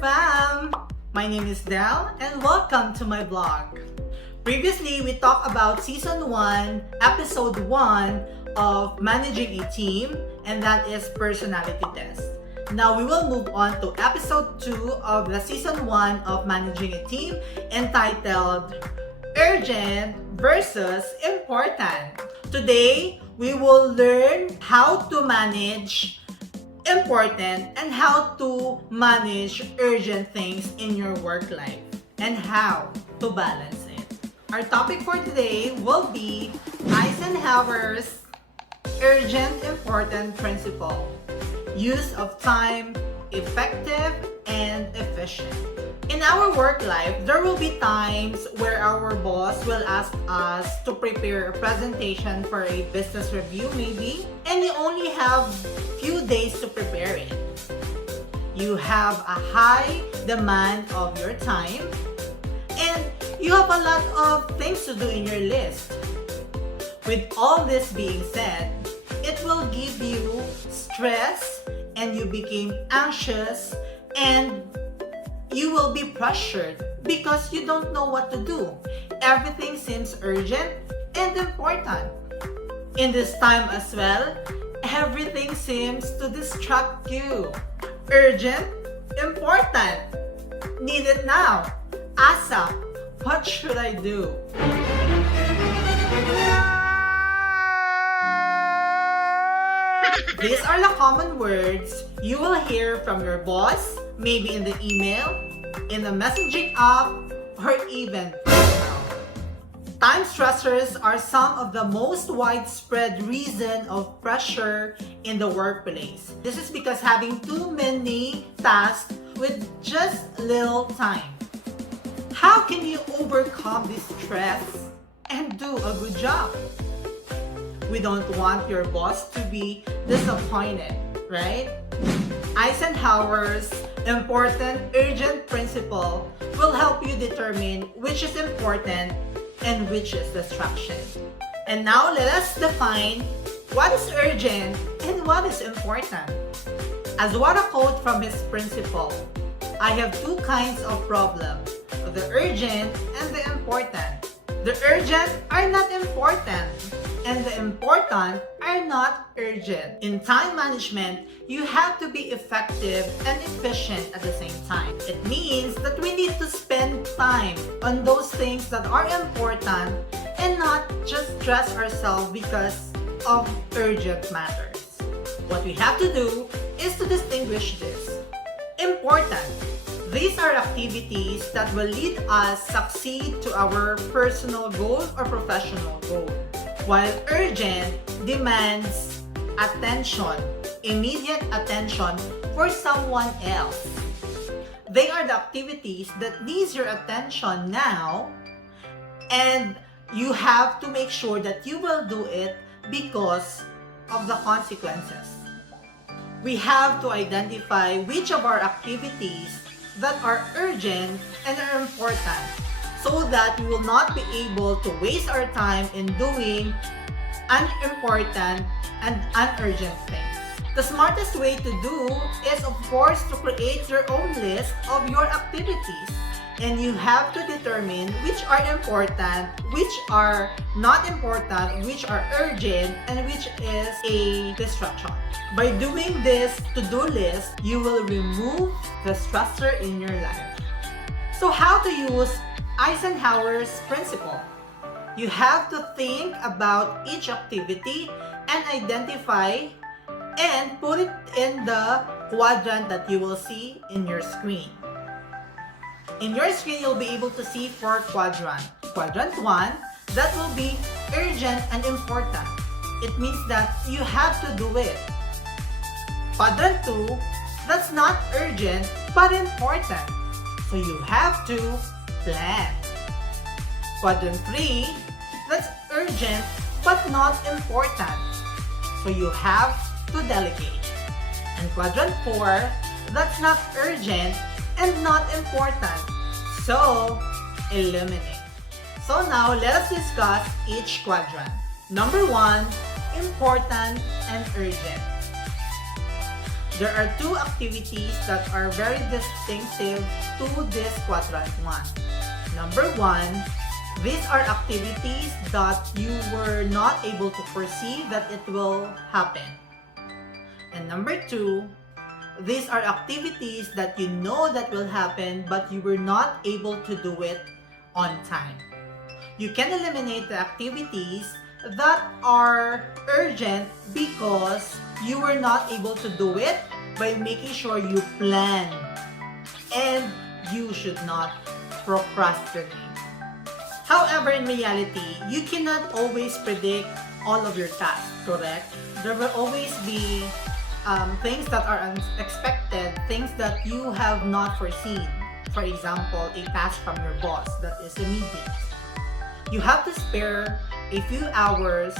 fam! My name is Del and welcome to my vlog. Previously, we talked about Season 1, Episode 1 of Managing a Team, and that is Personality Test. Now, we will move on to Episode 2 of the Season 1 of Managing a Team, entitled Urgent versus Important. Today, we will learn how to manage important and how to manage urgent things in your work life and how to balance it. Our topic for today will be Eisenhower's urgent important principle. Use of time, effective and efficient. In our work life, there will be times where our boss will ask us to prepare a presentation for a business review maybe, and you only have few days to prepare it. You have a high demand of your time, and you have a lot of things to do in your list. With all this being said, it will give you stress and you became anxious and you will be pressured because you don't know what to do. Everything seems urgent and important. In this time as well, everything seems to distract you. Urgent, important, need it now. ASAP, what should I do? These are the common words you will hear from your boss, maybe in the email, in the messaging app, or even personal. Time stressors are some of the most widespread reason of pressure in the workplace. This is because having too many tasks with just little time. How can you overcome this stress and do a good job? We don't want your boss to be disappointed, right? Eisenhower's important urgent principle will help you determine which is important and which is distraction. And now let us define what is urgent and what is important. As what a quote from his principle, I have two kinds of problems, the urgent and the important. The urgent are not important, and the important are not urgent. In time management, you have to be effective and efficient at the same time. It means that we need to spend time on those things that are important and not just stress ourselves because of urgent matters. What we have to do is to distinguish this. Important. These are activities that will lead us succeed to our personal goal or professional goal. While urgent demands attention, immediate attention for someone else. They are the activities that needs your attention now, and you have to make sure that you will do it because of the consequences. We have to identify which of our activities that are urgent and are important, so that we will not be able to waste our time in doing unimportant and unurgent things. The smartest way to do is, of course, to create your own list of your activities. And you have to determine which are important, which are not important, which are urgent, and which is a distraction. By doing this to-do list, you will remove the stressor in your life. So how to use Eisenhower's principle? You have to think about each activity and identify and put it in the quadrant that you will see in your screen. In your screen, you'll be able to see 4 quadrants. Quadrant 1, that will be urgent and important. It means that you have to do it. Quadrant 2, that's not urgent but important. So you have to plan. Quadrant 3, that's urgent but not important. So you have to delegate. And quadrant 4, that's not urgent and not important. So eliminate. So now let us discuss each quadrant. Number 1, important and urgent. there are two activities that are very distinctive to this Quadrant 1. Number 1, these are activities that you were not able to foresee that it will happen. And number 2, these are activities that you know that will happen but you were not able to do it on time. You can eliminate the activities that are urgent because you were not able to do it by making sure you plan. And you should not procrastinate. However, in reality, you cannot always predict all of your tasks, correct? There will always be things that are unexpected, things that you have not foreseen. For example, a task from your boss that is immediate. You have to spare a few hours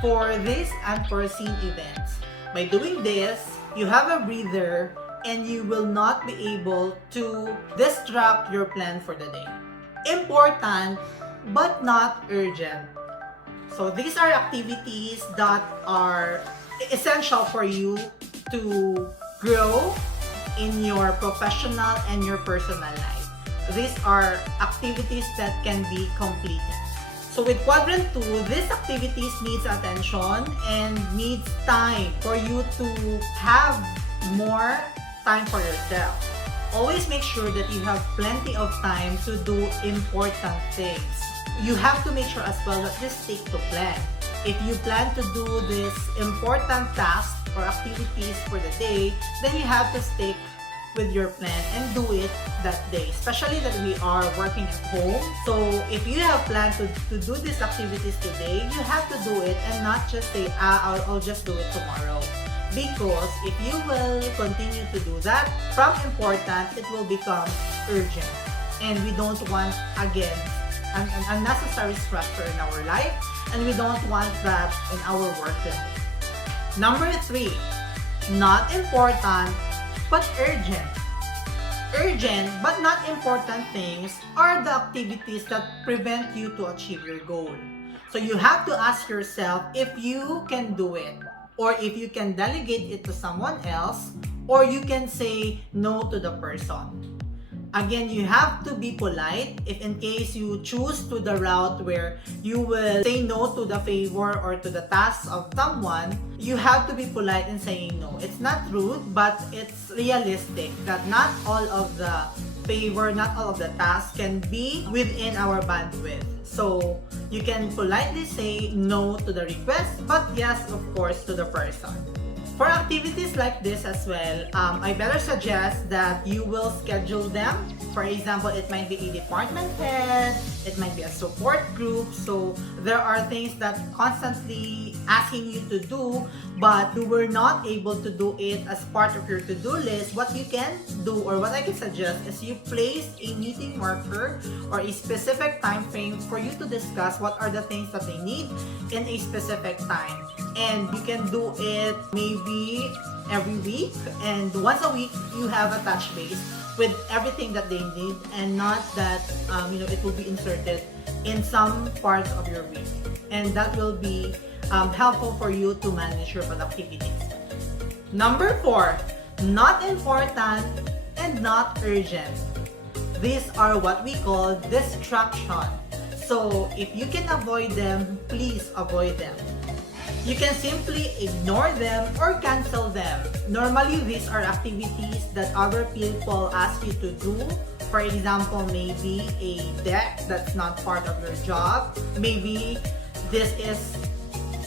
for these unforeseen events. By doing this, you have a breather and you will not be able to distract your plan for the day. Important but not urgent. So these are activities that are essential for you to grow in your professional and your personal life. These are activities that can be completed. So with Quadrant 2, these activities needs attention and needs time for you to have more time for yourself. Always make sure that you have plenty of time to do important things. You have to make sure as well that you stick to plan. If you plan to do this important task or activities for the day, then you have to stick with your plan and do it that day, especially that we are working at home. So if you have planned to do these activities today, you have to do it and not just say, I'll just do it tomorrow. Because if you will continue to do that, from important, it will become urgent. And we don't want, again, an unnecessary structure in our life, and we don't want that in our work life. Number 3, not important but urgent. Urgent but not important things are the activities that prevent you to achieve your goal. So you have to ask yourself if you can do it, or if you can delegate it to someone else, or you can say no to the person. Again, you have to be polite if in case you choose to the route where you will say no to the favor or to the task of someone. You have to be polite in saying no. It's not rude, but it's realistic that not all of the favor, not all of the tasks can be within our bandwidth. So you can politely say no to the request, but yes, of course, to the person. For activities like this as well, I better suggest that you will schedule them. For example, it might be a department head, it might be a support group. So there are things that constantly asking you to do, but you were not able to do it as part of your to-do list. What you can do, or what I can suggest, is you place a meeting marker or a specific time frame for you to discuss what are the things that they need in a specific time. And you can do it maybe every week, and once a week you have a touch base with everything that they need, and not that it will be inserted in some parts of your week, and that will be helpful for you to manage your productivities. Number 4, not important and not urgent. These are what we call distraction. So if you can avoid them, please avoid them. You can simply ignore them or cancel them. Normally, these are activities that other people ask you to do. For example, maybe a deck that's not part of your job. Maybe this is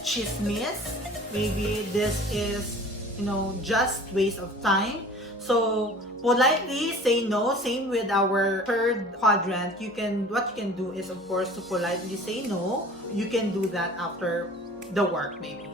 chismis. Maybe this is, just waste of time. So politely say no. Same with our third quadrant. What you can do is, of course, to politely say no. You can do that after the work maybe.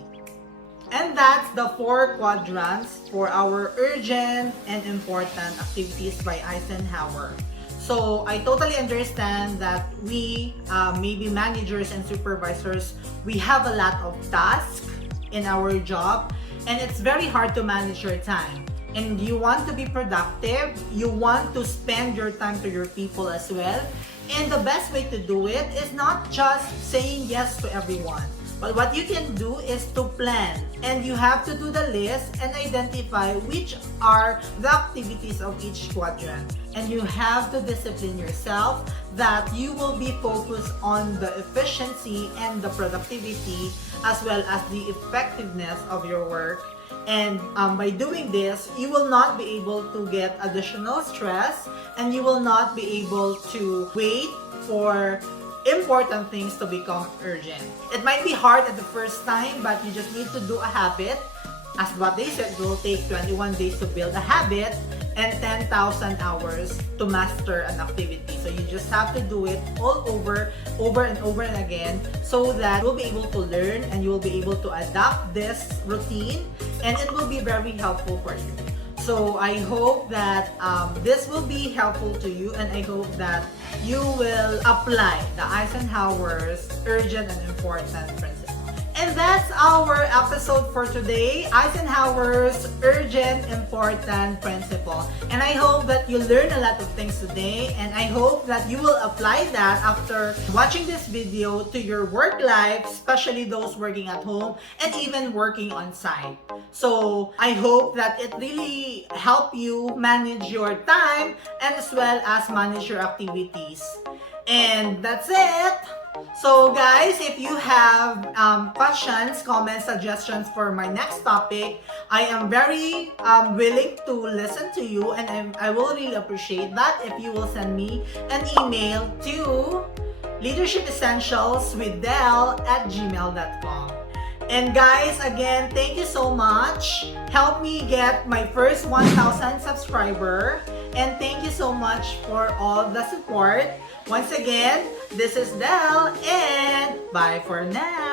And that's the 4 quadrants for our urgent and important activities by Eisenhower. So I totally understand that we, maybe managers and supervisors, we have a lot of tasks in our job, and it's very hard to manage your time. And you want to be productive, you want to spend your time to your people as well. And the best way to do it is not just saying yes to everyone, But what you can do is to plan, and you have to do the list and identify which are the activities of each quadrant. And you have to discipline yourself that you will be focused on the efficiency and the productivity as well as the effectiveness of your work. And by doing this, you will not be able to get additional stress, and you will not be able to wait for important things to become urgent. It might be hard at the first time, but you just need to do a habit. As what they said, it will take 21 days to build a habit and 10,000 hours to master an activity. So you just have to do it all over and over and again, so that you'll be able to learn and you will be able to adapt this routine, and it will be very helpful for you. So I hope that this will be helpful to you, and I hope that you will apply the Eisenhower's urgent and important principle. And that's our episode for today, Eisenhower's urgent, important principle. And I hope that you learned a lot of things today, and I hope that you will apply that after watching this video to your work life, especially those working at home and even working on site. So I hope that it really help you manage your time and as well as manage your activities. And that's it. So guys, if you have questions, comments, suggestions for my next topic, I am very willing to listen to you, and I will really appreciate that if you will send me an email to leadershipessentialswithdhel@gmail.com. And guys, again, thank you so much. Help me get my first 1,000 subscriber. And thank you so much for all the support. Once again, this is Del, and bye for now.